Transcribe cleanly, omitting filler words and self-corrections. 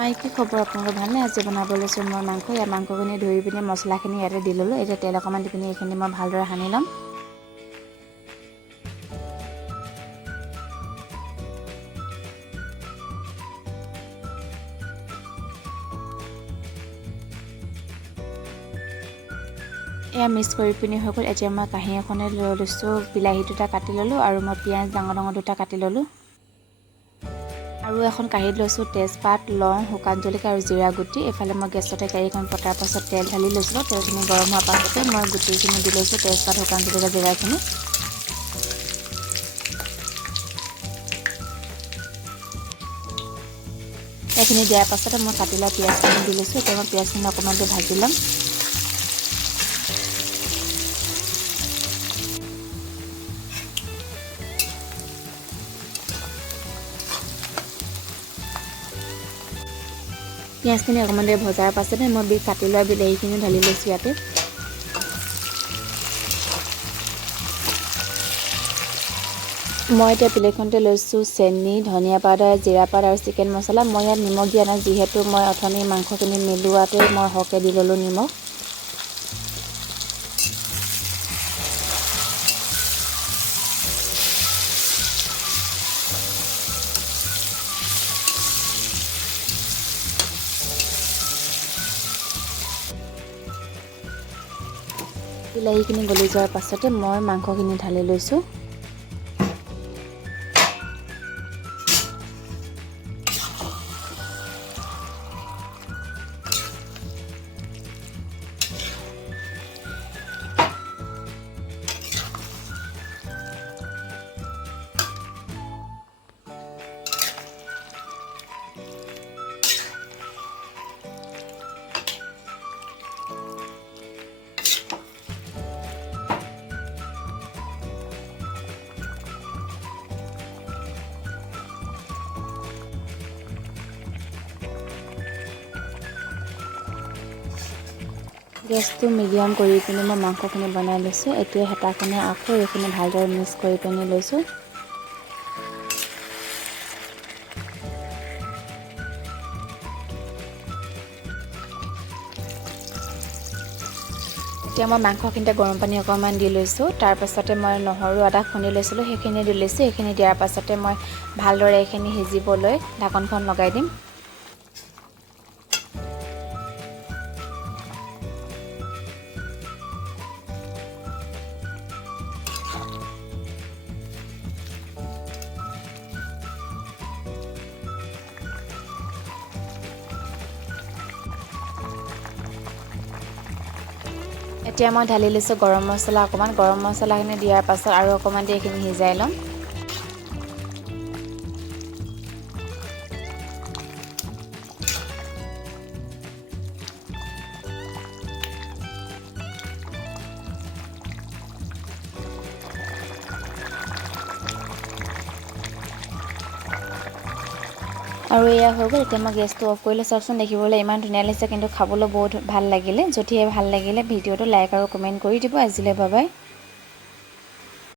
হাই কি খবৰ আপোনালোকৰ ভালনে আজি বনাব লৈছোঁ মই মাংস ইয়াত মাংসখিনি ধুই পিনে মছলাখিনি ইয়াতে দি ল'লোঁ এতিয়া তেল অকণমান দি পিনে এইখিনি মই ভালদৰে সানি ল'ম এয়া মিক্স কৰি পিনি হৈ গ'ল এতিয়া মই কাঁহী এখনে লৈ লৈছোঁ বিলাহী দুটা কাটি ল'লোঁ আৰু মই পিঁয়াজ ডাঙৰ ডাঙৰ দুটা কাটি ল'লোঁ আৰু এখন কাঁহীত লৈছোঁ তেজপাত লং শুকান জলকীয়া আৰু জিৰা গুটি এফালে মই গেছতে কেৰাহীখন পতাৰ পাছত তেল ঢালি লৈছিলোঁ তেলখিনি গৰম হোৱাৰ পাছতে মই গুটিখিনি দি লৈছোঁ তেজপাত শুকান জলকীয়া জিৰাখিনি এইখিনি দিয়াৰ পাছতে মই কাটি লোৱা পিঁয়াজখিনি দি লৈছোঁ এতিয়া মই পিঁয়াজখিনি অকণমান দি ভাজি ল'ম পিঁয়াজখিনি অকণমান দেৰি ভজাৰ পাছতে মই কাটি লোৱা বিলাহীখিনি ঢালি লৈছোঁ ইয়াতে মই এতিয়া প্লেটখনতে লৈছোঁ চেনি ধনিয়া পাউডাৰ জিৰা পাউডাৰ আৰু চিকেন মছলা মই ইয়াত নিমখ দিয়া নাই যিহেতু মই অথনি মাংসখিনি মিলোৱাতে মই সৰহকৈ দি ল'লোঁ নিমখ বিলাহীখিনি গলি যোৱাৰ পাছতে মই মাংসখিনি ঢালি লৈছোঁ গেছটো মিডিয়াম কৰি পিনি মই মাংসখিনি বনাই লৈছোঁ এতিয়া হেতাখনে আকৌ এইখিনি ভালদৰে মিক্স কৰি পিনি লৈছোঁ এতিয়া মই মাংসখিনিতে গৰম পানী অকণমান দি লৈছোঁ তাৰপাছতে মই নহৰু আদা খুন্দি লৈছিলোঁ সেইখিনি দি লৈছোঁ এইখিনি দিয়াৰ পাছতে মই ভালদৰে এইখিনি সিজিবলৈ ঢাকনখন লগাই দিম এতিয়া মই ঢালি লৈছোঁ গৰম মছলা অকণমান গৰম মছলাখিনি দিয়াৰ পাছত আৰু অকণমান দি এইখিনি সিজাই ল'ম আৰু এয়া হৈ গ'ল এতিয়া মই গেছটো অফ কৰিলে চাওকচোন দেখিবলৈ ইমান ধুনীয়া লাগিছে কিন্তু খাবলৈ বহুত ভাল লাগিলে যদিহে ভাল লাগিলে ভিডিঅ'টো লাইক আৰু কমেণ্ট কৰি দিব আজিলৈ বাই বাই